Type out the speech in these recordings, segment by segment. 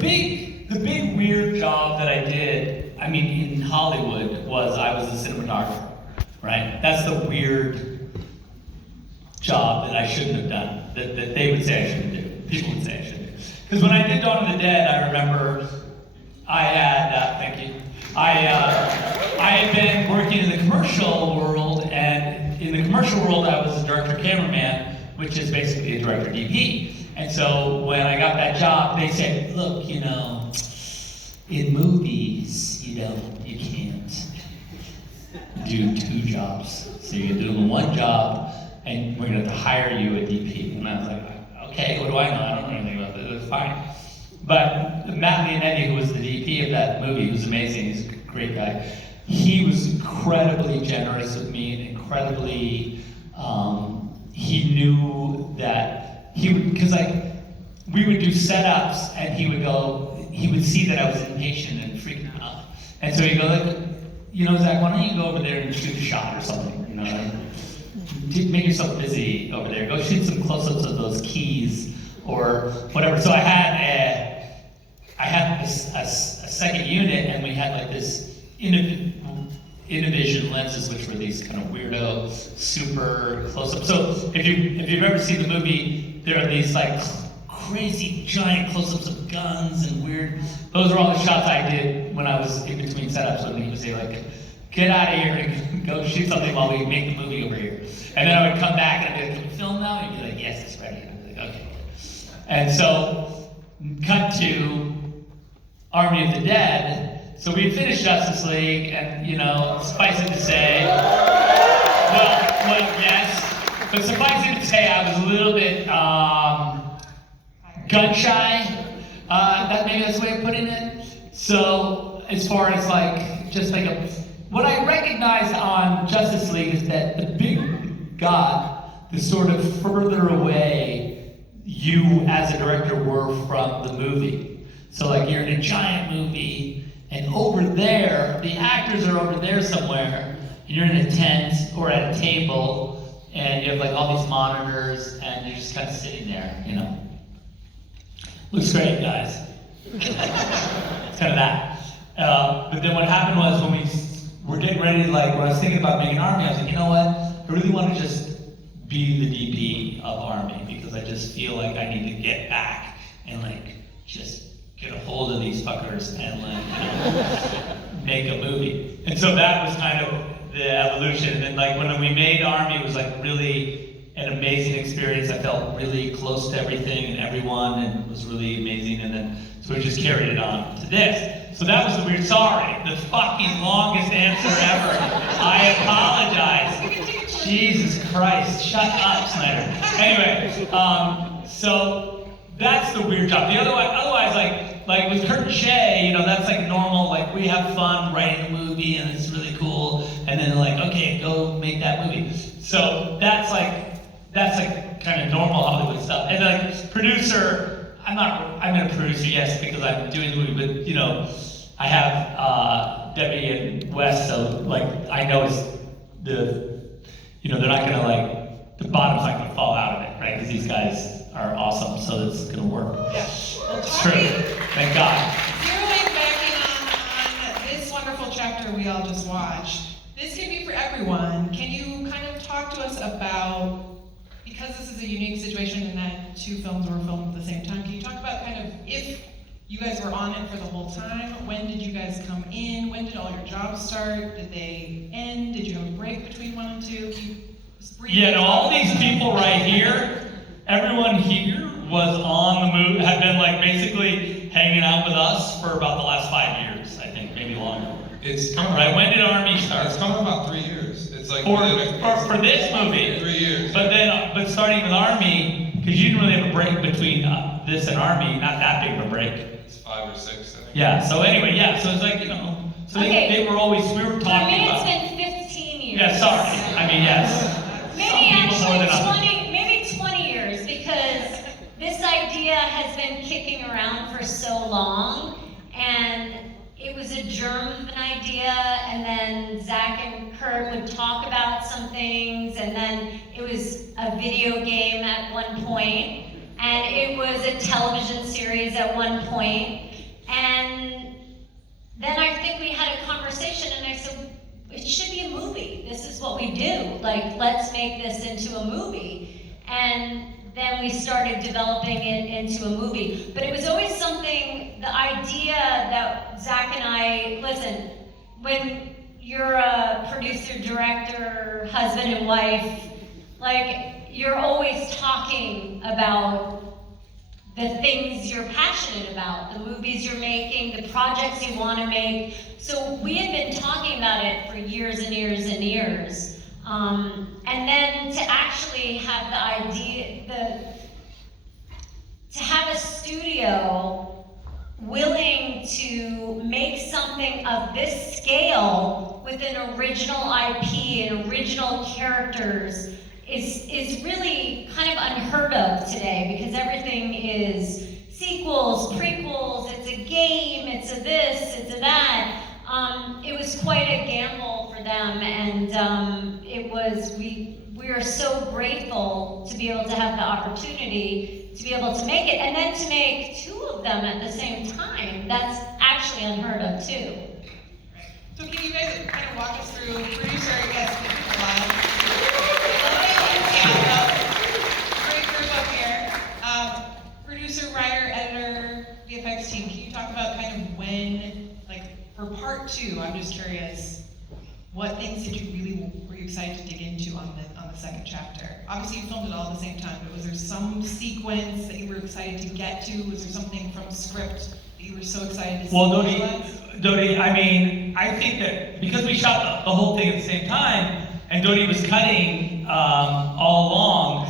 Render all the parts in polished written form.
the big weird job that I did, I mean, in Hollywood, was I was a cinematographer, right? That's the weird job that I shouldn't have done, that they would say I shouldn't do, people would say I shouldn't do. Because when I did Dawn of the Dead, I remember I had, thank you, I had been working in the commercial world, and in the commercial world I was a director-cameraman, which is basically a director-DP. And so when I got that job, they said, look, you know, in movies, you can't do two jobs. So you're doing one job, and we're gonna have to hire you a DP. And I was like, okay, what do I know? I don't know anything about this, it's fine. But Matt Leonetti, who was the DP of that movie, who's amazing, he's a great guy, he was incredibly generous with me, and incredibly, he knew that because like, we would do setups, and he would see that I was impatient and freaking out. And so he'd go like, you know, Zach, why don't you go over there and shoot a shot or something, you know? Like, make yourself busy over there. Go shoot some close-ups of those keys or whatever. So I had a second unit, and we had like this Innovision lenses, which were these kind of weirdo, super close-up. So if you've ever seen the movie, there are these like crazy giant close-ups of guns and weird. Those are all the shots I did when I was in between setups, when he would say like, get out of here and go shoot something while we make the movie over here. And then I would come back and I'd be like, can we film now? And he'd be like, yes, it's ready. And I'd be like, okay. And so, cut to Army of the Dead. So we had finished Justice League, and you know, suffice it to say, well, yes, but suffice it to say, I was a little bit gun shy. Maybe that's the way of putting it. So as far as like, just like what I recognized on Justice League is that the big got the sort of further away you as a director were from the movie. So like you're in a giant movie, and over there, the actors are over there somewhere, and you're in a tent or at a table, and you have like all these monitors, and you're just kind of sitting there, you know. Looks great, guys. It's kind of that. But then what happened was when we were getting ready to like, when I was thinking about making Army, I was like, you know what? I really want to just be the DP of Army, because I just feel like I need to get back and like just get a hold of these fuckers and like, you know, make a movie. And so that was kind of the evolution. And then like when we made Army, it was like really an amazing experience. I felt really close to everything and everyone, and it was really amazing. And then, so we just carried it on to this. So that was the weird, sorry, the fucking longest answer ever. I apologize. Jesus Christ, shut up, Snyder. Anyway, so that's the weird job. Otherwise, like with Kurt and Shay, you know, that's like normal, like we have fun writing a movie and it's really cool, and then like, okay, go make that movie. So that's like kind of normal Hollywood stuff. And like producer, I'm a producer, yes, because I'm doing the movie, but you know, I have Debbie and Wes, so like I know it's you know, they're not gonna like, the bottom's not gonna fall out of it, right? Because these guys are awesome, so it's gonna work. Yeah. It's true. Thank God. Zeroing back in on this wonderful chapter we all just watched, this can be for everyone. Can you kind of talk to us about, because this is a unique situation in that two films were filmed at the same time, can you talk about kind of if you guys were on it for the whole time? When did you guys come in? When did all your jobs start? Did they end? Did you have a break between one and two? Yeah, no, all these people right here, everyone here was on the move, had been like basically hanging out with us for about the last 5 years, I think, maybe longer. It's coming. Right, when did Army start? It's coming about 3 years. It's like for this movie. 3 years. But starting with Army, because you didn't really have a break between this and Army, not that big of a break. It's 5 or 6, I think. Yeah. So anyway, yeah. So it's like, you know, so Okay. they were always, we were talking For about. me, it's been 15 years. Yeah. Sorry. I mean, yes. Maybe Some people more than others. actually 20 years, because this idea has been kicking around for so long, and it was a germ of an idea, and then Zach and Kurt would talk about some things, and then it was a video game at one point, and it was a television series at one point, And then I think we had a conversation and I said, it should be a movie. This is what we do. Like, let's make this into a movie. And then we started developing it into a movie. But it was always something, the idea that Zach and I, listen, when you're a producer, director, husband and wife, like, you're always talking about the things you're passionate about, the movies you're making, the projects you want to make. So we had been talking about it for years and years and years. And then to actually have the idea, to have a studio willing to make something of this scale with an original IP and original characters is really kind of unheard of today, because everything is sequels, prequels, it's a game, it's a this, it's a that. It was quite a gamble for them, and we are so grateful to be able to have the opportunity to be able to make it, and then to make two of them at the same time. That's actually unheard of too. So can you guys kind of walk us through producer, yes, great group up here. Producer, writer, editor, VFX team, can you talk about kind of when, like for part 2, I'm just curious, what things were you excited to dig into on the second chapter? Obviously you filmed it all at the same time, but was there some sequence that you were excited to get to? Was there something from script that you were so excited to see? Well, Dodie, I mean, I think that because we shot the whole thing at the same time, and Dodie was cutting all along,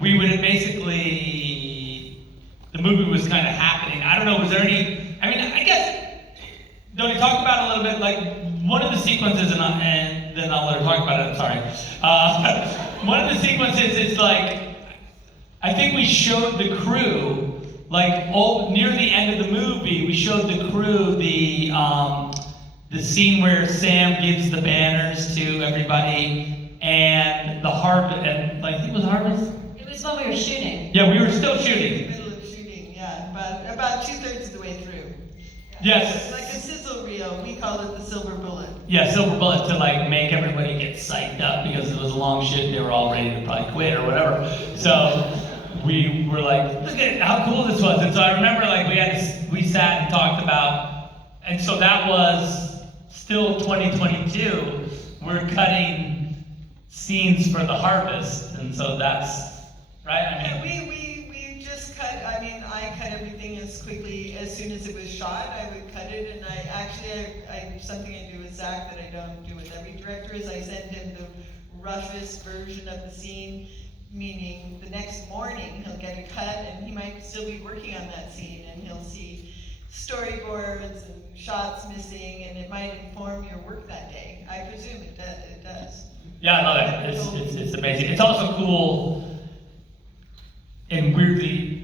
we would have basically, the movie was kind of happening. I don't know, was there any, I mean, I guess, Dodie, talk about a little bit, like, one of the sequences, and then I'll let her talk about it, I'm sorry. One of the sequences is like, I think we showed the crew, like, near the end of the movie, we showed the crew the scene where Sam gives the banners to everybody, and the harvest, and like, I think it was harvest? It was when we were shooting. Yeah, we were still shooting. Middle of shooting, yeah, about 2/3 of the way through. Yes. It's like a sizzle reel. We call it the silver bullet. Yeah, silver bullet, to like make everybody get psyched up because it was a long shoot and they were all ready to probably quit or whatever. So we were like, look at how cool this was. And so I remember like we sat and talked about, and so that was still 2022. We're cutting scenes for the harvest, and so that's right. I mean, We just cut. I mean, I cut everything as quickly as soon as it was shot. I would cut it, and I something I do with Zach that I don't do with every director is I send him the roughest version of the scene. Meaning the next morning he'll get a cut, and he might still be working on that scene, and he'll see storyboards and shots missing, and it might inform your work that day. I presume it does. yeah, I love it. It's amazing. It's also cool and weirdly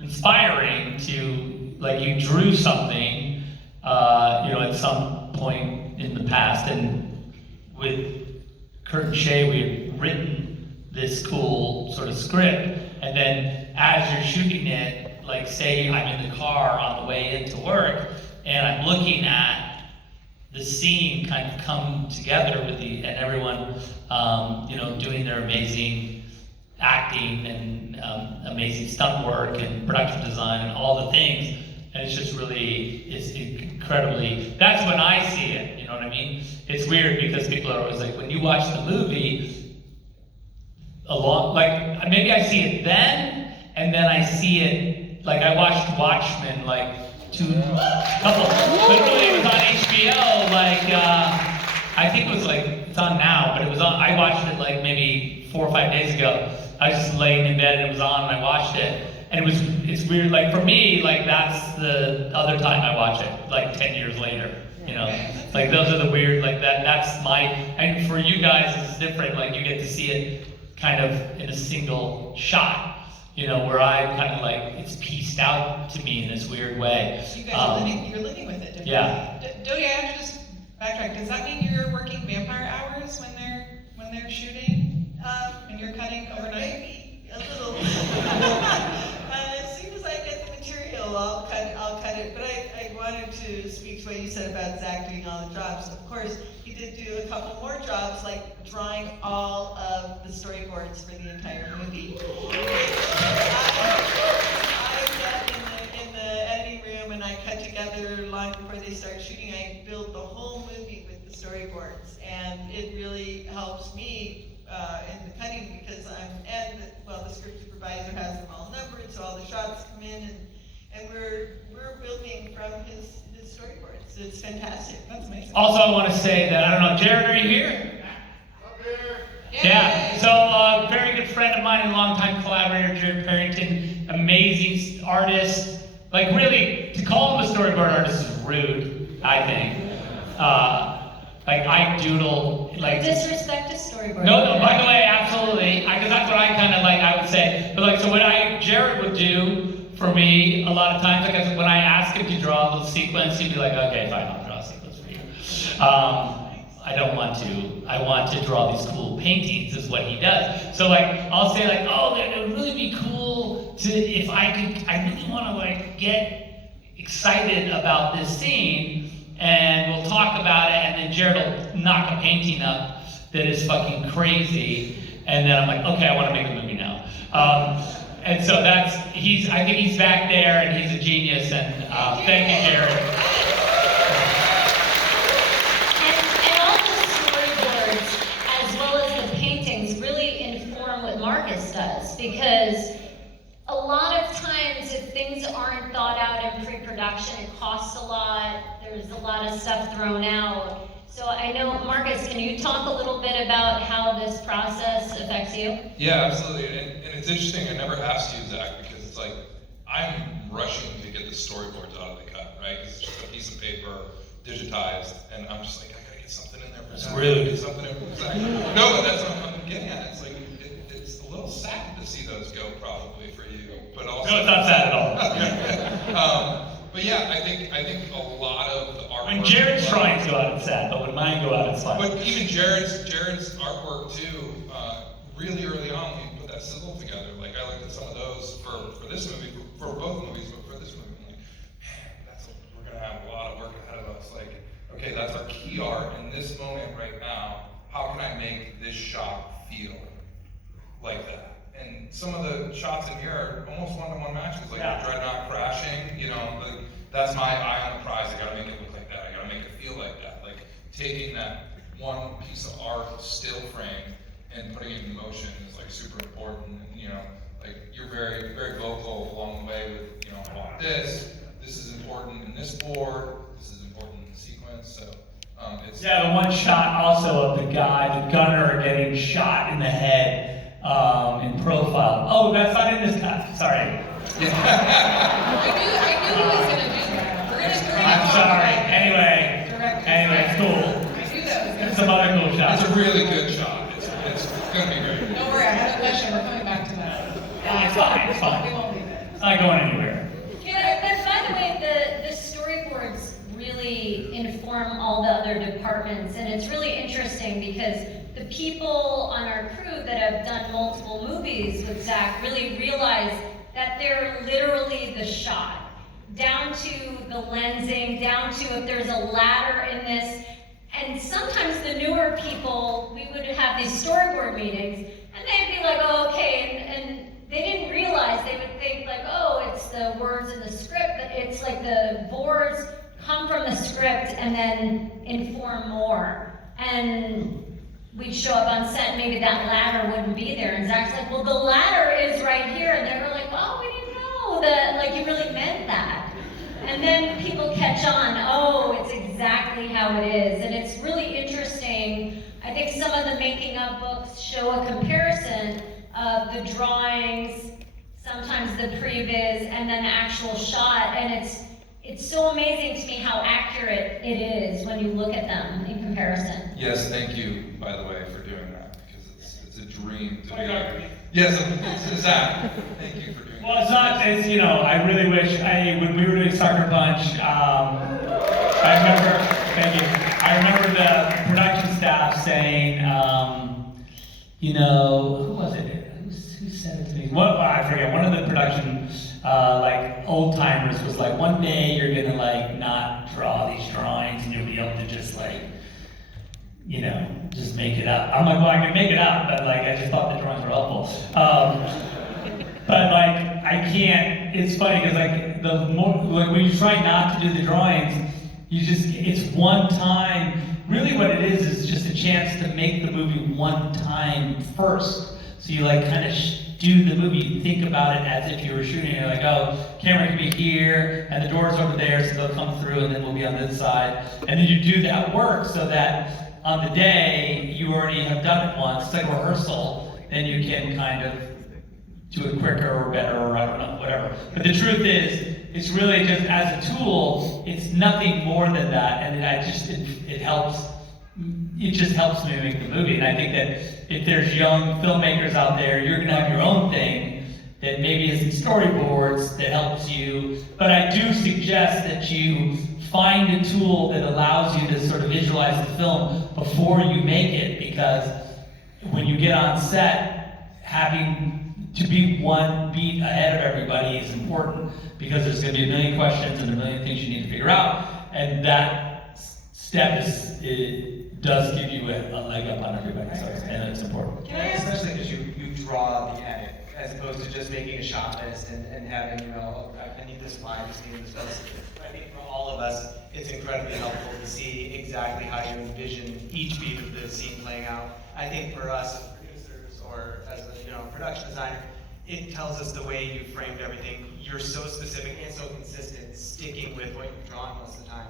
inspiring to, like, you drew something, at some point in the past, and with Kurt and Shay, we had written this cool sort of script, and then as you're shooting it, like say I'm in the car on the way into work, and I'm looking at the scene kind of come together and everyone, doing their amazing acting and amazing stunt work and production design and all the things, and it's just really, it's incredibly, that's when I see it, you know what I mean? It's weird because people are always like, when you watch the movie, like maybe I see it then, and then I see it, like I watched Watchmen like literally it was on HBO, like I think it was like, it's on now, but it was on, I watched it like maybe 4 or 5 days ago. I was just laying in bed and it was on and I watched it, and it's weird, like for me, like that's the other time I watch it, like 10 years later. Like those are the weird, like that's my, and for you guys it's different, like you get to see it kind of in a single shot, where I kind of like, it's pieced out to me in this weird way. You guys you're living with it differently. Yeah. Dodie, I have to just backtrack. Does that mean you're working vampire hours when they're shooting? And you're cutting overnight? Maybe a little. As soon as I get the material, well, I'll cut it, but I wanted to speak to what you said about Zach doing all the jobs. Of course, he did do a couple more jobs, like drawing all of the storyboards for the entire movie. I sat in the editing room and I cut together long before they start shooting. I built the whole movie with the storyboards, and it really helps me in the cutting because the script supervisor has them all numbered, so all the shots come in, and we're building from his storyboards. It's fantastic. That's amazing. Also, I want to say that, I don't know, Jared, are you here? Yeah, so a very good friend of mine and longtime collaborator, Jared Parrington, amazing artist. Like really, to call him a storyboard artist is rude, I think. Like I doodle, like Disrespect to storyboard. no, by the way, absolutely, because that's what I kind of like. I would say, but like so, what Jared would do for me a lot of times, like when I ask him to draw a little sequence, he'd be like, "Okay, fine, I'll draw a sequence for you." I don't want to. I want to draw these cool paintings, is what he does. So like, I'll say like, "Oh, it would really be cool to if I could. I really want to like get excited about this scene." And we'll talk about it, and then Jared will knock a painting up that is fucking crazy, and then I'm like, okay, I want to make a movie now. And so I think he's back there, and he's a genius, and thank you, Jared. And all the storyboards, as well as the paintings, really inform what Marcus does, because a lot of times if things aren't thought out in pre-production, it costs a lot, there's a lot of stuff thrown out. So I know, Marcus, can you talk a little bit about how this process affects you? Yeah, absolutely. And it's interesting, I never asked you, Zach, because it's like, I'm rushing to get the storyboards out of the cut, right? It's just a piece of paper, digitized, and I'm just like, I gotta get something in there for Zach. Rude. Get something in for Zach. No, but that's what I'm getting at. It's like, it's a little sad to see those go probably for you, but also. No, it's not sad at all. But yeah, I think a lot of the artwork. When Jared's trying to go out, it's sad, but when mine go out, it's fun. But even Jared's artwork too, really early on, we put that sizzle together. Like I looked at some of those for this movie, for both movies, but for this movie, I'm like, man, we're gonna have a lot of work ahead of us. Like, okay, that's our key art in this moment right now. How can I make this shot feel like that? And some of the shots in here are almost one-to-one matches, like the Dreadnought crashing, that's my eye on the prize. I gotta make it look like that. I gotta make it feel like that. Like taking that one piece of art still frame and putting it in motion is like super important. And like you're very, very vocal along the way with, I want this is important in this board, this is important in the sequence. So it's the one shot also of the gunner getting shot in the head. In profile. Oh, that's not in this cut. Sorry. I knew he was gonna do that. We're gonna I'm sorry. Anyway, it's cool. I knew that was gonna Some other cool shots. It's a really good shot. It's gonna be great. Don't worry, I have a question. We're coming back to that. It's fine. It's We fine. won't leave it. It's not going anywhere. Yeah, but by the way, the storyboards really inform all the other departments, and it's really interesting because the people on our crew that have done multiple movies with Zach really realize that they're literally the shot, down to the lensing, down to if there's a ladder in this. And sometimes the newer people, we would have these storyboard meetings, and they'd be like, oh, okay, and they didn't realize, they would think like, oh, it's the words in the script, but it's like the boards come from the script and then inform more. And we'd show up on set, and maybe that ladder wouldn't be there, and Zach's like, well, the ladder is right here, and they were like, oh, we didn't know that, like, you really meant that. And then people catch on, oh, it's exactly how it is, and it's really interesting. I think some of the making of books show a comparison of the drawings, sometimes the previs, and then the actual shot, and it's so amazing to me how accurate it is when you look at them in comparison. Yes, thank you, by the way, for doing that, because it's a dream to be. Yes, it's Zach. Thank you for doing that. Well, it's not, I really wish, when we were doing Sucker Punch, I remember the production staff saying, who was it? Who said it to me? I forget, one of the production like old timers was like, one day you're gonna like not draw these drawings and you'll be able to just like, you know, just make it up. I'm like, well, I can make it up, but like, I just thought the drawings were awful. But like, I can't, it's funny because like, the more, like when you try not to do the drawings, you just, it's one time, really what it is just a chance to make the movie one time first. So you like kind of do the movie, you think about it as if you were shooting, you're like, oh, camera can be here, and the door's over there, so they'll come through, and then we'll be on this side. And then you do that work so that on the day, you already have done it once, it's like a rehearsal, then you can kind of do it quicker or better, or I don't know, whatever. But the truth is, it's really just as a tool, it's nothing more than that, and it helps. It just helps me make the movie, and I think that if there's young filmmakers out there, you're gonna have your own thing that maybe isn't storyboards that helps you, but I do suggest that you find a tool that allows you to sort of visualize the film before you make it, because when you get on set, having to be one beat ahead of everybody is important, because there's going to be a million questions and a million things you need to figure out, and that step does give you a leg up on everybody, so and it's important. Especially because you draw the edit, as opposed to just making a shot list and having, you know, I need this line, this need this place. I think for all of us, it's incredibly helpful to see exactly how you envision each beat of the scene playing out. I think for us as producers or as a production designer, it tells us the way you framed everything. You're so specific and so consistent, sticking with what you've drawn most of the time,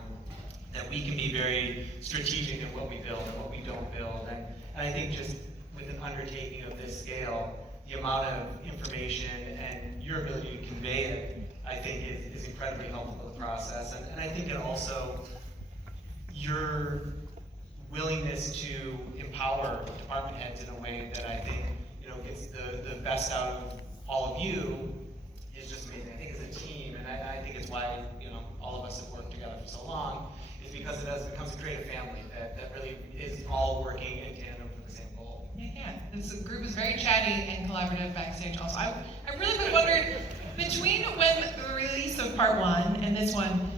that we can be very strategic in what we build and what we don't build. And I think just with an undertaking of this scale, the amount of information and your ability to convey it, I think is incredibly helpful to the process. And I think it also, your willingness to empower department heads in a way that I think gets the best out of all of you is just amazing. I think as a team, and I think it's why all of us have worked together for so long, is because it becomes a creative family that really is all working in tandem for the same goal. Yeah, this group is very chatty and collaborative backstage also. I really would wondered, between when the release of part 1 and this one,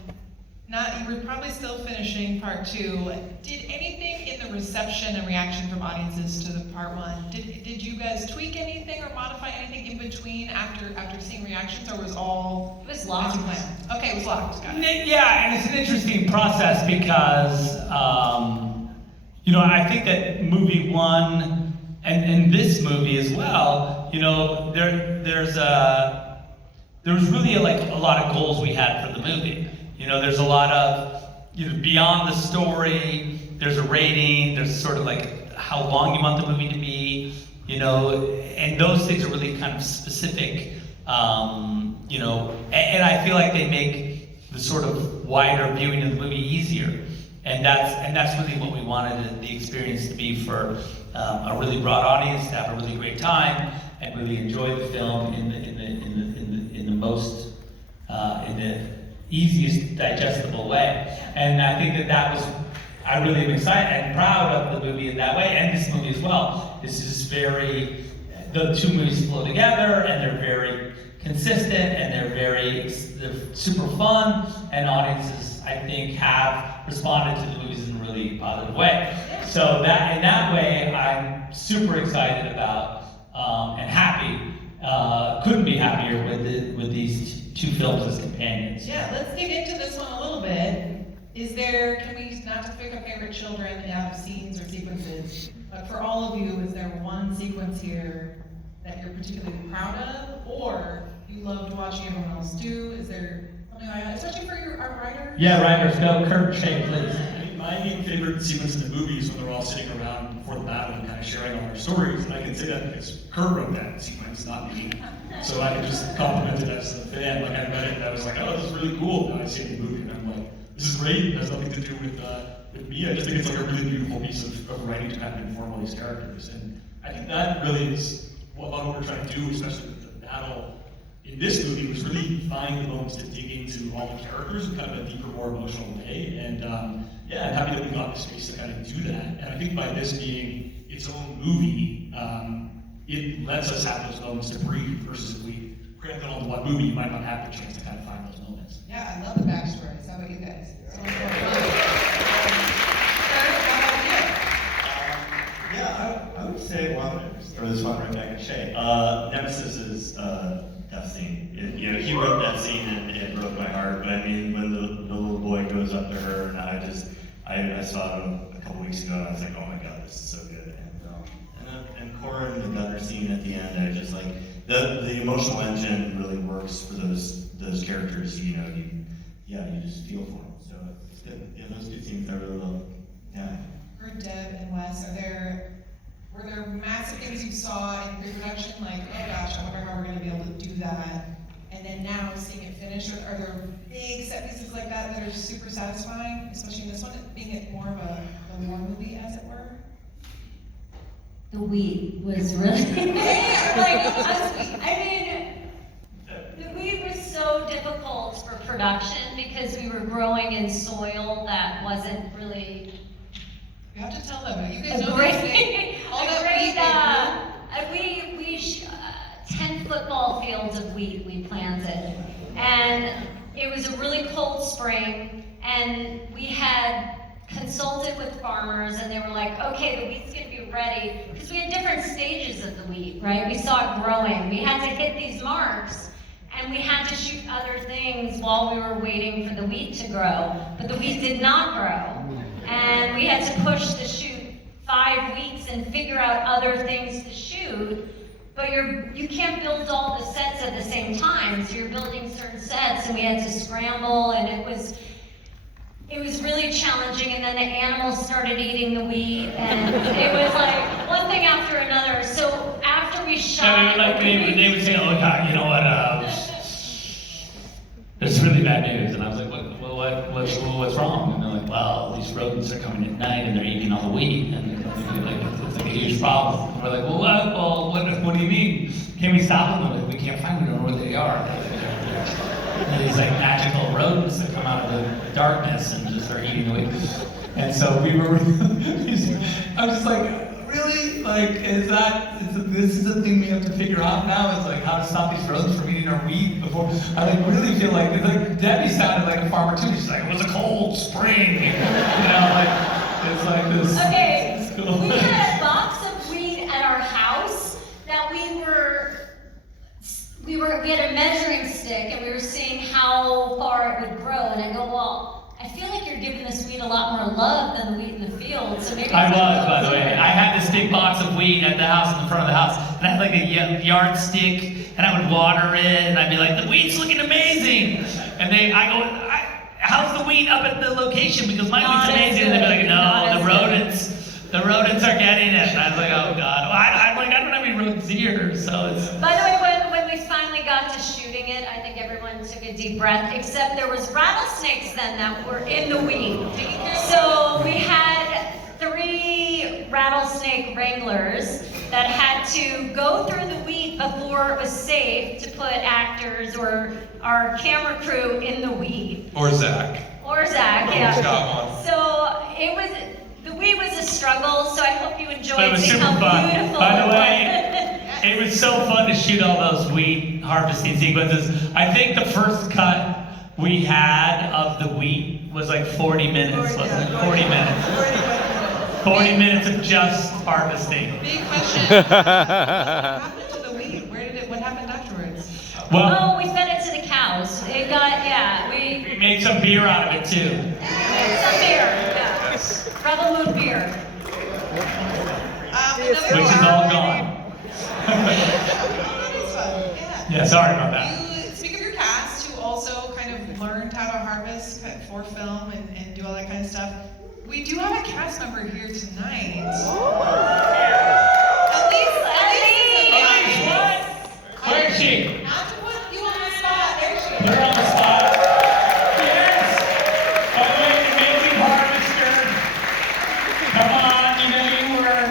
you were probably still finishing part 2. Did anything in the reception and reaction from audiences to the part 1, did you guys tweak anything or modify anything in between after seeing reactions, or was all It was locked. as you planned? Okay, it was locked. Got it. Yeah, and it's an interesting process because, I think that movie 1 and this movie as well, there was really a lot of goals we had for the movie. There's a lot of, beyond the story, there's a rating, there's sort of like how long you want the movie to be, and those things are really kind of specific, and I feel like they make the sort of wider viewing of the movie easier. And that's really what we wanted the experience to be for a really broad audience, to have a really great time and really enjoy the film in the easiest digestible way. And I think I really am excited and proud of the movie in that way, and this movie as well. This is the two movies flow together, and they're very consistent, and they're super fun, and audiences, I think, have responded to the movies in a really positive way. So in that way, I'm super excited about and happy. Couldn't be happier with these two films as companions. Yeah, let's dig into this one a little bit. Can we not to pick a favorite children out of scenes or sequences, but for all of you, is there one sequence here that you're particularly proud of, or you loved watching everyone else do? Is there something like that, especially for our writers? Yeah, writers, go curtain shake, please. My favorite sequence in the movie is when they're all sitting around before the battle and kind of sharing all their stories. And I can say that because Kurt wrote that sequence, not me. So I can just compliment it as a fan. Like I read it and I was like, oh, this is really cool. And I see it in the movie and I'm like, this is great. It has nothing to do with me. I just think it's like a really beautiful piece of writing to kind of inform all these characters. And I think that really is what we're trying to do, especially with the battle in this movie, was really find the moments to dig into all the characters in kind of a deeper, more emotional way. And I'm happy that we got the space to kind of do that. And I think by this being its own movie, it lets us have those moments to breathe, versus if we granted on the one movie, you might not have the chance to kind of find those moments. Yeah, I love the backstories. How about you guys? Yeah, I would say, well, just throw this one right back at Shay. Nemesis's death scene. He wrote that scene and it broke my heart. But I mean, when the little boy goes up to her, and I saw it a couple weeks ago, and I was like, oh my god, this is so good. And Corin, the gunner scene at the end, I just like the emotional engine really works for those characters. You just feel for them. So it's good. Yeah, those two scenes I really love. Yeah. For Deb and Wes, were there massive things you saw in pre-production, like, oh gosh, I wonder how we're gonna be able to do that? And then now seeing it finished, are there big set pieces like that are super satisfying, especially in this one, being it more of a war movie, as it were? The wheat was really, the wheat was so difficult for production because we were growing in soil that wasn't really You have to tell them, you guys a know great, this thing. All a that great, we 10 football fields of wheat we planted. And it was a really cold spring, and we had consulted with farmers, and they were like, okay, the wheat's gonna be ready, because we had different stages of the wheat, right? We saw it growing. We had to hit these marks, and we had to shoot other things while we were waiting for the wheat to grow, but the wheat did not grow. And we had to push the shoot 5 weeks and figure out other things to shoot, but you can't build all the sets at the same time, so you're building certain sets, and we had to scramble, and it was really challenging, and then the animals started eating the wheat, and it was like one thing after another. So after we shot, they would say, oh God, you know what, there's really bad news. And I was like, what's wrong? And they're like, well, these rodents are coming at night and they're eating all the wheat, and it's like a huge problem. And we're like, well, what do you mean? Can we stop them? Like, we can't find them, we don't know where they are. And these like magical rodents that come out of the darkness and just are eating the wheat. And so we were, I'm just like, really? Like, this is the thing we have to figure out now, is like how to stop these rodents from eating our wheat before. I like really feel like, it's like Debbie sounded like a farmer too. She's like, it was a cold spring. It's like this. okay, it's cool. we had a box of wheat at our house that we had a measuring stick, and we were seeing how far it would grow, and I go, well, I feel like you're giving this wheat a lot more love than the wheat in the field, so maybe... I was, by the way. I had this big box of wheat at the house, in the front of the house, and I had like a yardstick, and I would water it, and I'd be like, the wheat's looking amazing! And I go, how's the wheat up at the location? Because my wheat's amazing, and they'd be like, no, the rodents are getting it. And I was like, oh God. I don't have any rodents here, so it's... By the way, when we finally got to shooting it, I think everyone took a deep breath, except there was rattlesnakes then that were in the wheat. So we had 3 rattlesnake wranglers that had to go through the wheat before it was safe to put actors or our camera crew in the wheat. Or Zach. Yeah. Who's got one. So the wheat was a struggle, so I hope you enjoyed But it was seeing super how fun. beautiful By the it way, was. it was so fun to shoot all those wheat harvesting sequences. I think the first cut we had of the wheat was like 40 minutes, wasn't it? 40 minutes. 40 minutes of just harvesting. Big question. What happened to the wheat? What happened afterwards? Well, We fed it to the cows. It got, we we made some beer out of it too. some beer, yeah. Rebel Moon beer. Which is all gone. Yeah, sorry about that. You speak of your cast, who also kind of learned how to harvest for film and do all that kind of stuff. We do have a cast member here tonight. Elise. What? Where is she? Not to put you on the spot. There she You're is. on the spot. Yes! By the way, amazing harvester. Come on, you know you were.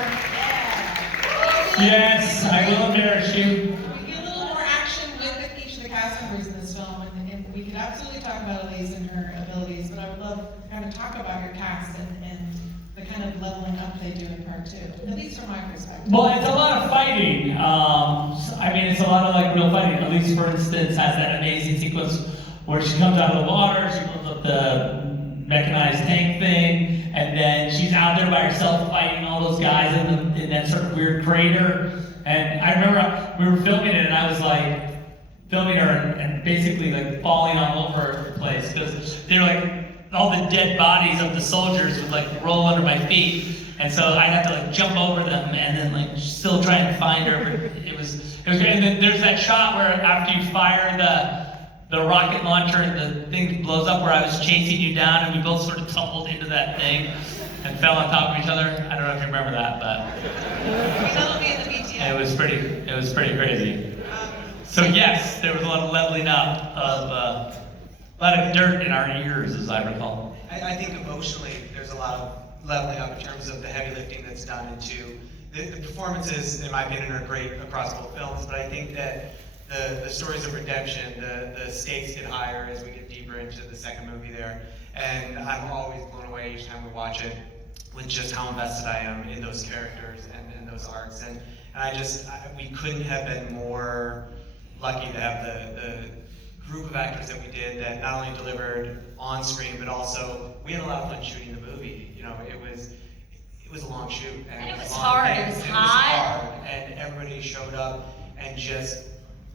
Yes, I will embarrass you. We get a little more action with each of the cast members in this film, and we could absolutely talk about Elise and her abilities, but I would love to kind of talk about your cast and the kind of leveling up they do in part 2, at least from my perspective. Well, it's a lot of fighting. I mean, it's a lot of like real fighting. Elise, for instance, has that amazing sequence where she comes out of the water, she blows up the mechanized tank thing, and then she's out there by herself fighting all those guys in that sort of weird crater. And I remember we were filming it, and I was like filming her and basically like falling all over the place because they're like all the dead bodies of the soldiers would like roll under my feet. And so I'd have to like jump over them and then like still try and find her. But it was great. And then there's that shot where after you fire the rocket launcher and the thing blows up, where I was chasing you down and we both sort of tumbled into that thing and fell on top of each other. I don't know if you remember that, but That'll be in the BTS. it was pretty crazy. So yes, there was a lot of leveling up of a lot of dirt in our ears, as I recall. I think emotionally, there's a lot of leveling up in terms of the heavy lifting that's done into the performances, in my opinion, are great across both films, but I think that the stories of redemption, the stakes get higher as we get deeper into the second movie there, and I'm always blown away each time we watch it with just how invested I am in those characters and those arcs, and we couldn't have been more lucky to have the group of actors that we did that not only delivered on screen, but also we had a lot of fun shooting the movie. You know, it was a long shoot, And it was long hard. takes. It was It hot. hard, and everybody showed up and just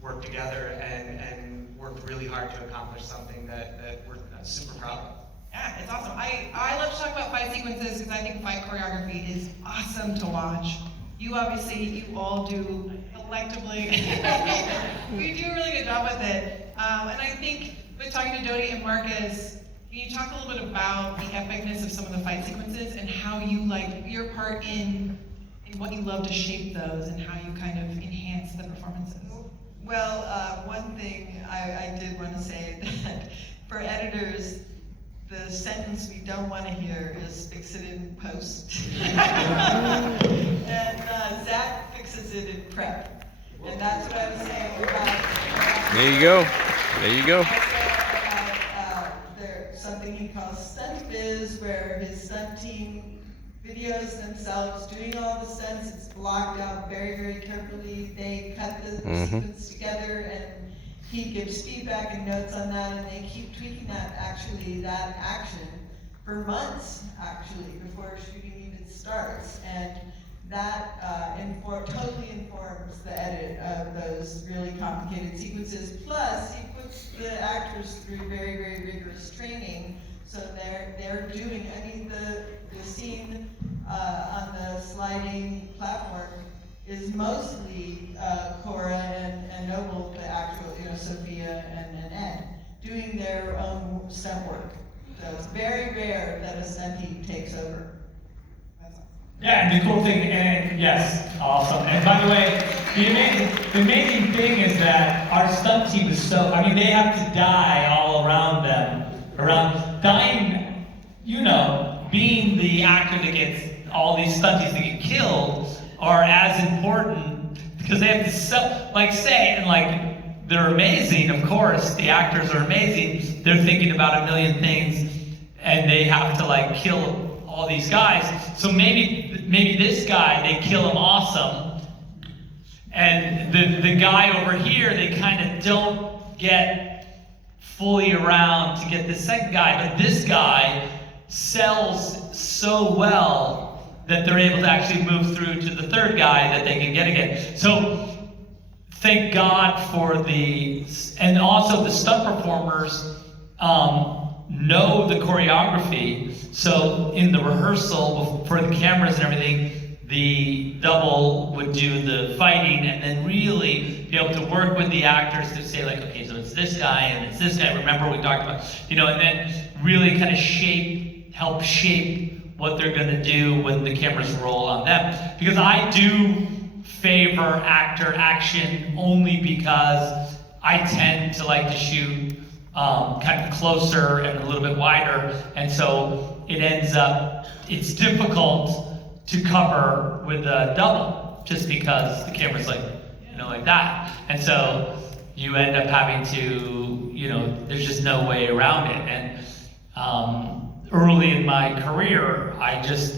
worked together and worked really hard to accomplish something that we're super proud of. Yeah, it's awesome. I love to talk about fight sequences because I think fight choreography is awesome to watch. You all do collectively. We do a really good job with it. And I think with talking to Dodie and Marcus, can you talk a little bit about the epicness of some of the fight sequences and how you like your part in what you love to shape those and how you kind of enhance the performances? Well, one thing I did want to say that for editors, the sentence we don't want to hear is fix it in post. And Zach fixes it in prep. And that's what I was saying about. There you go. There you go. There's something he calls stunt biz, where his stunt team videos themselves doing all the stunts. It's blocked out very, very carefully. They cut the sequence together, and he gives feedback and notes on that, and they keep tweaking that action for months, actually, before shooting even starts. And that totally informs the edit of those really complicated sequences. Plus, he puts the actors through very, very rigorous training, so they're doing. I mean, the scene on the sliding platform is mostly Cora and Noble, the actual, Sophia and Ed, doing their own stunt work. So it's very rare that a stunt team takes over. Yeah, and the cool thing, and yes, awesome. And by the way, the amazing thing is that our stunt team is they have to die all around them. Dying, being the actor that gets all these stunties that get killed are as important because they have to they're amazing, of course, the actors are amazing, they're thinking about a million things and they have to kill all these guys. So maybe this guy, they kill him awesome, and the guy over here, they kind of don't get fully around to get the second guy, but this guy sells so well that they're able to actually move through to the third guy that they can get again. So thank God for and also the stunt performers know the choreography. So in the rehearsal for the cameras and everything, the double would do the fighting and then really be able to work with the actors to say okay, so it's this guy and it's this guy. Remember we talked about, and then really kind of help shape what they're gonna do when the cameras roll on them. Because I do favor actor action only because I tend to like to shoot kind of closer and a little bit wider, and so it ends up, it's difficult to cover with a double just because the camera's like that, and so you end up having to, there's just no way around it. And early in my career, I just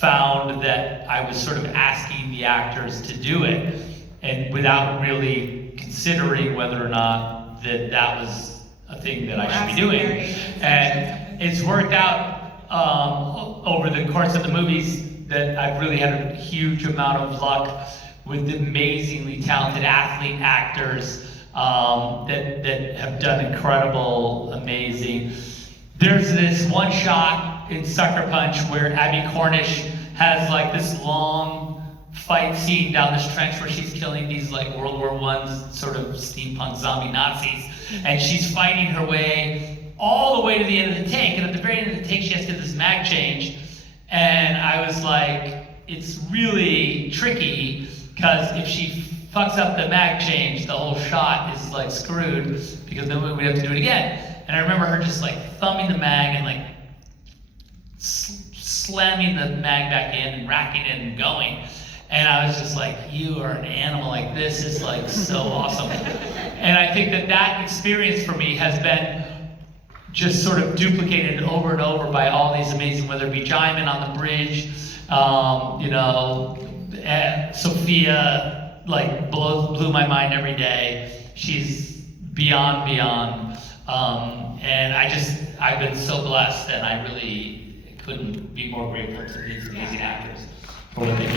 found that I was sort of asking the actors to do it, and without really considering whether or not that was a thing that I should be doing. And it's worked out over the course of the movies that I've really had a huge amount of luck with amazingly talented athlete actors that have done incredible, amazing. There's this one shot in Sucker Punch where Abby Cornish has like this long fight scene down this trench where she's killing these like World War I sort of steampunk zombie Nazis, and she's fighting her way all the way to the end of the tank, and at the very end of the tank she has to do this mag change, and I was like, it's really tricky, because if she fucks up the mag change, the whole shot is like screwed, because then we'd have to do it again. And I remember her just like thumbing the mag and like slamming the mag back in and racking it and going. And I was just like, you are an animal, like this is like so awesome. And I think that experience for me has been just sort of duplicated over and over by all these amazing, whether it be Jaimin on the bridge, Sophia like blew my mind every day. She's beyond. And I've been so blessed, and I really couldn't be more grateful to these amazing actors for what they do.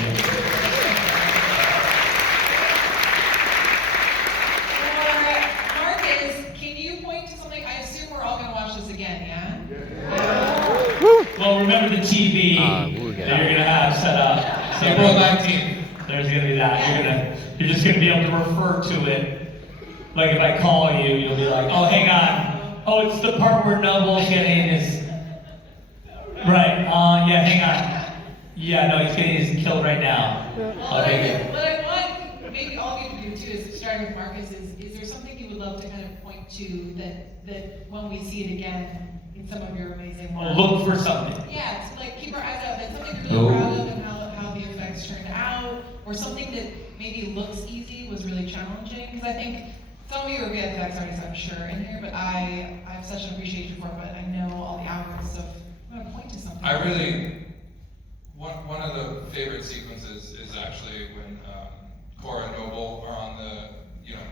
Marcus, can you point to something? I assume we're all going to watch this again, yeah? Well, remember the TV that you're going to have set up. So April 19th. There's going to be that. You're just going to be able to refer to it. Like if I call you, you'll be like, oh, hang on. Oh, it's the part where Noble's getting his... Right, yeah, hang on. Yeah, no, he's getting his killed right now. Okay, What I want maybe all of you to do too, is starting with Marcus, is there something you would love to kind of point to that when we see it again in some of your amazing work? Look for something. Yeah, it's like keep our eyes out. That's something you're really proud of and how the effects turned out, or something that maybe looks easy was really challenging. Because I think some of you are VFX artists, I'm sure, in here, but I have such an appreciation for it, but I know all the hours, so I'm going to point to something. One of the favorite sequences is actually when Cora and Noble are on the,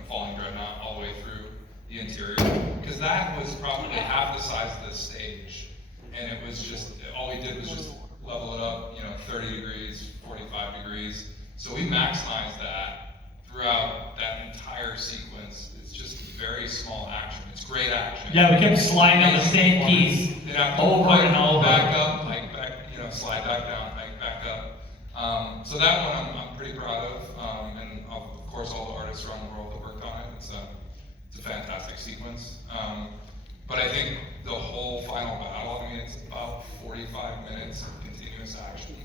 falling dreadnought all the way through the interior, because that was probably half the size of the stage, and it was just, all we did was just level it up, 30 degrees, 45 degrees, so we maximized that throughout that entire sequence. It's just very small action. It's great action. Yeah, we kept sliding on the same piece over and over. Back up, hike back, slide back down, hike back up. So that one I'm pretty proud of, and of course all the artists around the world that worked on it. It's a fantastic sequence. But I think the whole final battle, it's about 45 minutes of continuous action,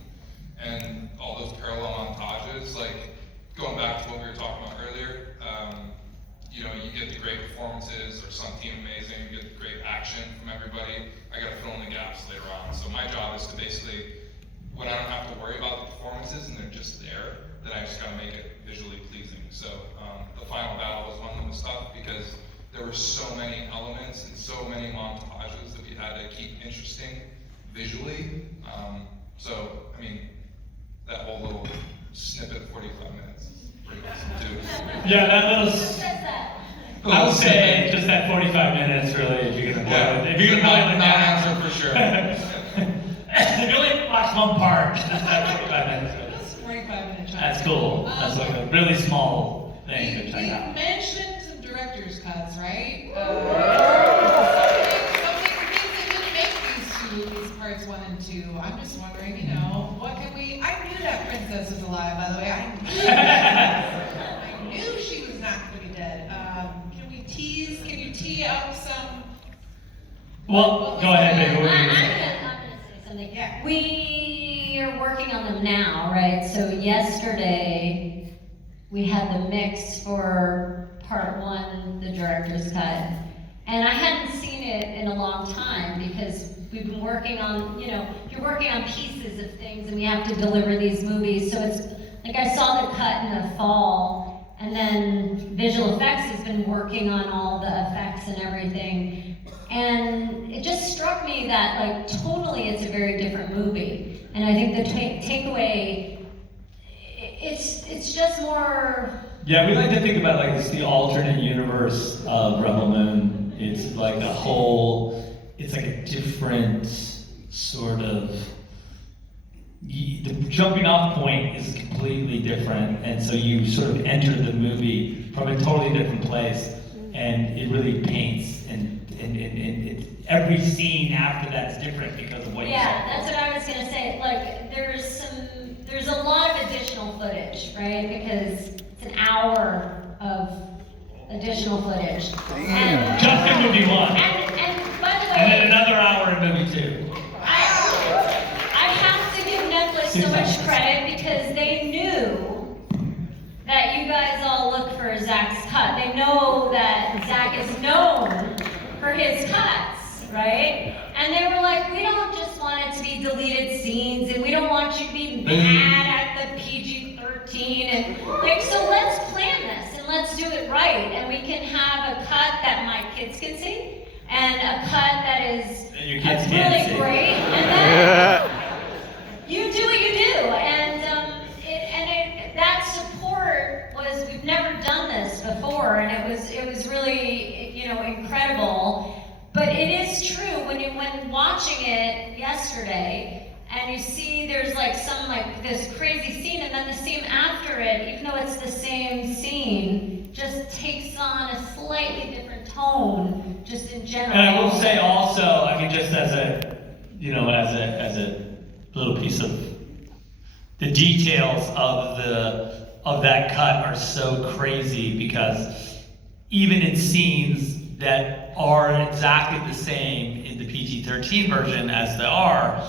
and all those parallel montages, like going back to what we were talking about earlier. You get the great performances or some team amazing, you get the great action from everybody. I gotta fill in the gaps later on. So my job is to basically, when I don't have to worry about the performances and they're just there, then I just gotta make it visually pleasing. So the final battle was one that was tough because there were so many elements and so many montages that we had to keep interesting visually. That whole little snippet of 45 minutes is pretty awesome too. Yeah, that was... I would say just that 45 minutes, really, if you're gonna play if you're gonna play like that. Answer for sure. If you only watch one part, just that 45 minutes. This 45-minute chunk. That's cool. That's like a really small thing to check You out. mentioned some director's cuts, right? Something that didn't make these parts 1 and 2. I'm just wondering, what can we? I knew that princess was alive, by the way. I knew she was not going to be dead. Can you tee up some? Well, go ahead, baby. What are you gonna say? I'm gonna say something. Yeah. We are working on them now, right? So yesterday, we had the mix for part 1, the director's cut. And I hadn't seen it in a long time because we've been working on, you're working on pieces of things and we have to deliver these movies. So it's like I saw the cut in the fall. And then visual effects has been working on all the effects and everything. And it just struck me that totally it's a very different movie. And I think the takeaway, it's just more. Yeah, we like to think about like it's the alternate universe of Rebel Moon. It's like a whole, it's like a different sort of, the jumping off point is completely different, and so you sort of enter the movie from a totally different place, and it really paints, and every scene after that's different because of what you saw. Yeah, that's what I was gonna say. Like, there's a lot of additional footage, right? Because it's an hour of additional footage. And, Just in movie one. and by the way, And then another hour in movie two. I have to give Netflix so much credit because they knew that you guys all looked for Zach's cut. They know that Zach is known for his cuts, right? And they were like, we don't just want it to be deleted scenes, and we don't want you to be mad at the PG-13, and like, so let's plan this and let's do it right, and we can have a cut that my kids can see, and a cut that is Your kids really can't see. great, and then you do what you do, and that support was, we've never done this before, and it was really, incredible. But it is true when watching it yesterday, and you see there's like this crazy scene, and then the scene after it, even though it's the same scene, just takes on a slightly different tone, just in general. And I will say also, I mean, just as a little piece of the details of that cut are so crazy, because even in scenes that are exactly the same in the PG-13 version as they are,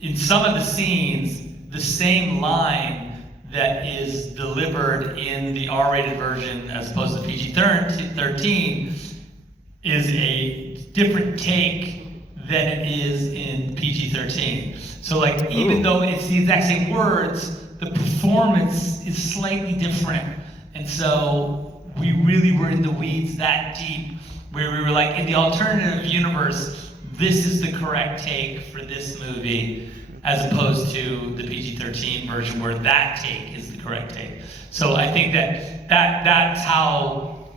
in some of the scenes, the same line that is delivered in the R-rated version as opposed to PG-13 is a different take than it is in PG-13. So like, even though it's the exact same words, the performance is slightly different. And so we really were in the weeds that deep, where we were like, in the alternative universe, this is the correct take for this movie, as opposed to the PG-13 version where that take is the correct take. So I think that's how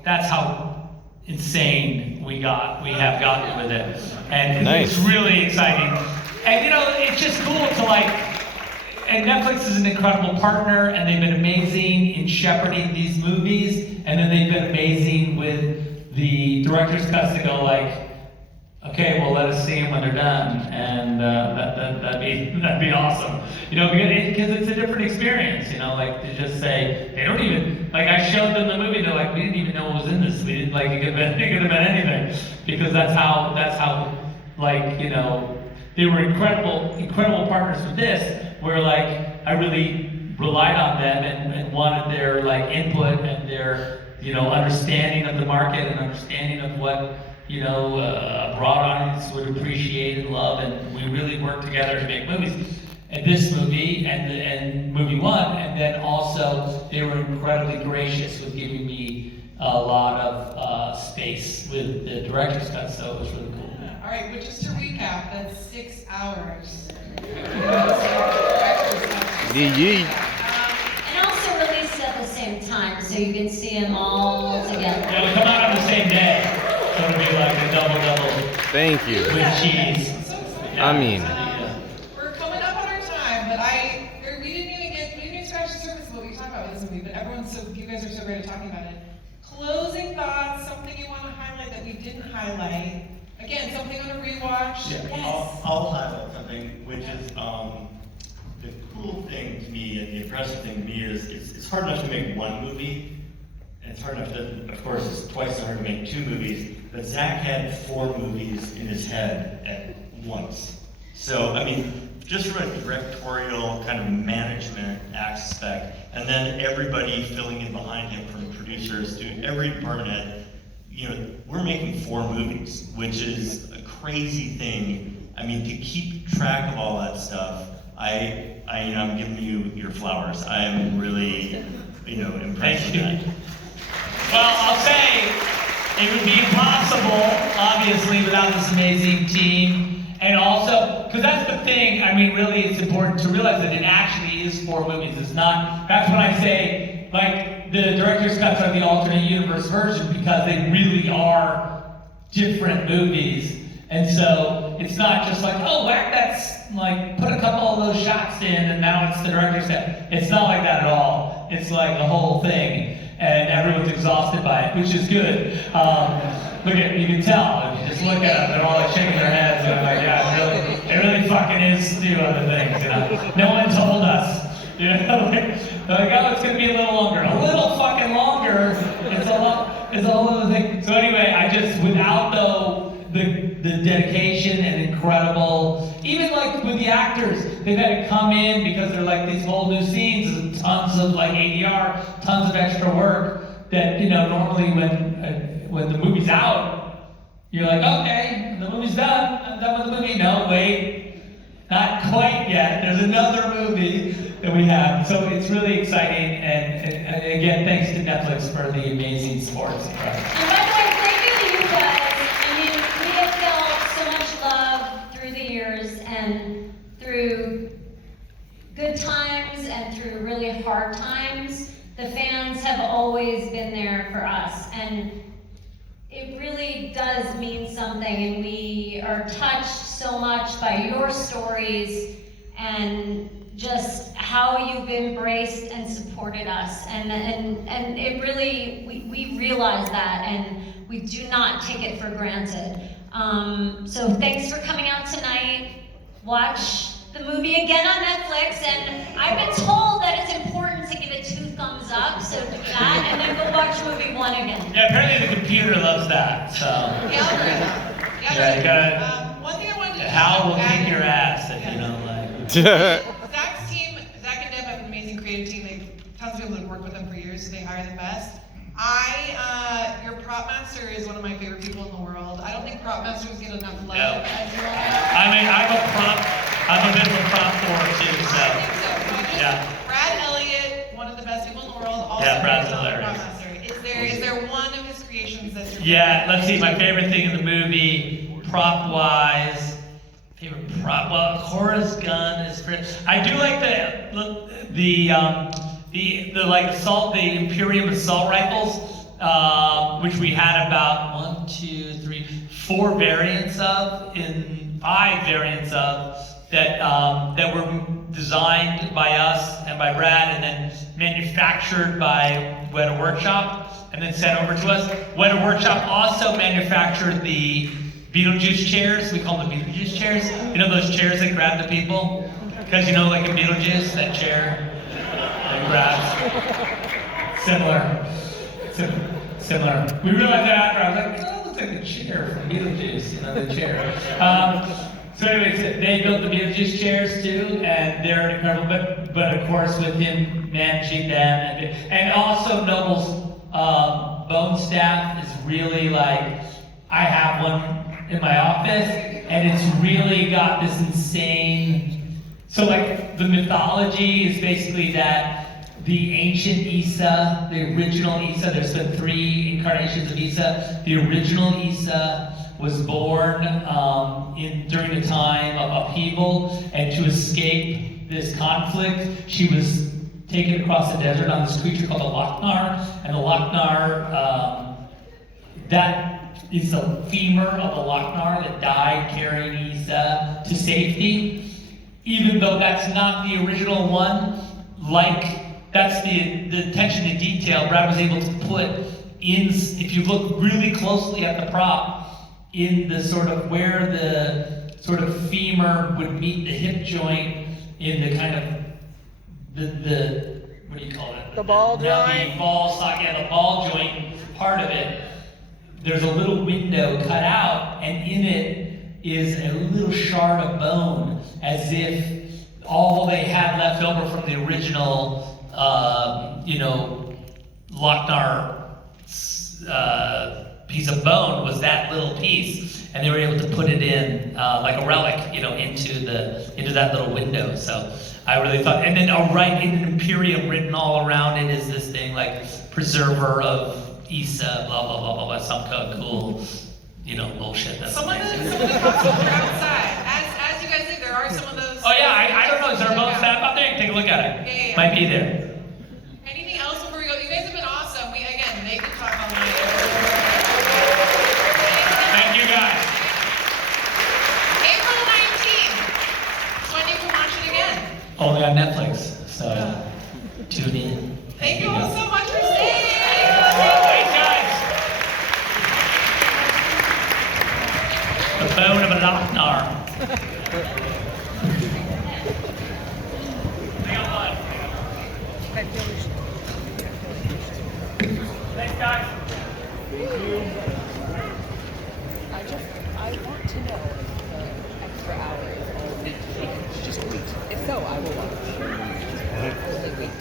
insane we have gotten with it. And Nice. it's really exciting. And it's just cool to and Netflix is an incredible partner, and they've been amazing in shepherding these movies, and then they've been amazing with the director's cuts to go like, okay, well, let us see them when they're done, and that'd be awesome. Because it's a different experience, like to just say, they don't even, like I showed them the movie, they're like, we didn't even know what was in this. We didn't, like, it could have been anything. Because that's how, they were incredible partners with this, where I really relied on them and wanted their input and their understanding of the market and understanding of what a broad audience would appreciate and love, and we really worked together to make movies. And this movie and movie one, and then also they were incredibly gracious with giving me a lot of space with the director's cut, so it was really cool. All right, but just to recap, that's 6 hours. Yee. And also released at the same time, so you can see them all together. It'll come out on the same day, so it'll be like a double Thank you. with cheese. I mean, We're coming up on our time, but we didn't even scratch the surface of what we talked about with this movie, but you guys are so great at talking about it. Closing thoughts, something you want to highlight that we didn't highlight. Again, something on a rewatch. Yeah, Yes. I'll highlight something, which is the cool thing to me and the impressive thing to me is it's hard enough to make one movie, and it's hard enough to, of course, it's twice as hard to make 2 movies, but Zach had 4 movies in his head at once. So, I mean, just from a directorial kind of management aspect, and then everybody filling in behind him, from producers to every department head, we're making 4 movies, which is a crazy thing. I mean, to keep track of all that stuff, I'm giving you your flowers. I am really, impressed with that. Well, I'll say it would be impossible, obviously, without this amazing team. And also, because that's the thing, I mean, really it's important to realize that it actually is 4 movies. It's not, that's when I say, like, the director's cuts are the alternate universe version because they really are different movies. And so it's not just like, oh, whack, that's like, put a couple of those shots in and now it's the director's cut. It's not like that at all. It's like the whole thing. And everyone's exhausted by it, which is good. Look at, you can tell, if you just look at them, they're all like shaking their heads, and like, yeah, it really fucking is 2 other things, you know? No one told us, you know? Like, oh, it's gonna be a little longer. A little fucking longer, it's a whole other thing. So anyway, I just, without the dedication and incredible, even like with the actors, they've had to come in because they're like these whole new scenes and tons of like ADR, tons of extra work that, you know, normally when the movie's out, you're like, okay, the movie's done, I'm done with the movie. No, wait, not quite yet. There's another movie that we have. So it's really exciting, and again, thanks to Netflix for the amazing sports. And by the way, thank you to you guys. I mean, we have felt so much love through the years and through good times and through really hard times. The fans have always been there for us, and it really does mean something, and we are touched so much by your stories and just how you've embraced and supported us, and it really, we realize that, and we do not take it for granted. So thanks for coming out tonight. Watch the movie again on Netflix, and I've been told that it's important to give it 2 thumbs up, so do that, and then go watch movie 1 again. Yeah, apparently the computer loves that, so. The algorithm. Yeah, you gotta, One thing I wanted to Hal will add- kick your ass if you don't like. Zach's team, Zach and Deb have an amazing creative team. They've tons of people that work with them for years, so they hire the best. Your prop master is one of my favorite people in the world. I don't think prop masters get enough love No. as you all. I mean, I'm a bit of a prop for too, so. I think so. Yeah. Brad Elliott, one of the best people in the world, also Yeah, Brad's is a hilarious. prop master. Is there one of his creations that's your Yeah, favorite? let's see, my favorite thing in the movie, prop-wise, favorite prop, well, Cora's gun is pretty, I do like the Imperium assault rifles, which we had about 5 variants of, that were designed by us and by Brad, and then manufactured by Weta Workshop, and then sent over to us. Weta Workshop also manufactured the Beetlejuice chairs. We call them the Beetlejuice chairs. You know those chairs that grab the people? Because you know, like in Beetlejuice, that chair that grabs. Similar. We realized that after, I was like, oh, it looks like the chair from Beetlejuice, you know, the chair. So anyways, they built the Beetlejuice chairs too, and they're incredible, but of course with him managing them, and also Noble's bone staff is really like, I have one in my office, and it's really got this insane, so like the mythology is basically that the ancient Issa, the original Issa, there's been 3 incarnations of Issa. The original Issa was born during a time of upheaval, and to escape this conflict, she was taken across the desert on this creature called the Lochnar, and the Lochnar, that is the femur of the Lochnar that died carrying Issa to safety. Even though that's not the original one, that's the attention to detail Brad was able to put in, if you look really closely at the prop, in the sort of where the sort of femur would meet the hip joint in the kind of the what do you call it? The ball joint? The ball socket, yeah, the ball joint part of it. There's a little window cut out, and in it is a little shard of bone, as if all they had left over from the original, Lochnar piece of bone was that little piece, and they were able to put it in like a relic, into that little window. So I really thought, and then right in an Imperium written all around it is this thing like preserver of Issa, blah blah blah blah blah, some kind of cool, bullshit. That's Some of amazing. the costumes are outside. a look at it. Yeah. Might be there. Anything else before we go? You guys have been awesome. They can talk all night. Thank you guys. April 19th. That's when you can watch it again. Only on Netflix, so tune in. Thank you all so much for staying. Thanks, guys. The bone of a locked arm. Hang on, bud. Thanks, guys. I want to know if the extra hour is all week. Just wait. If so, I will watch. Only wait.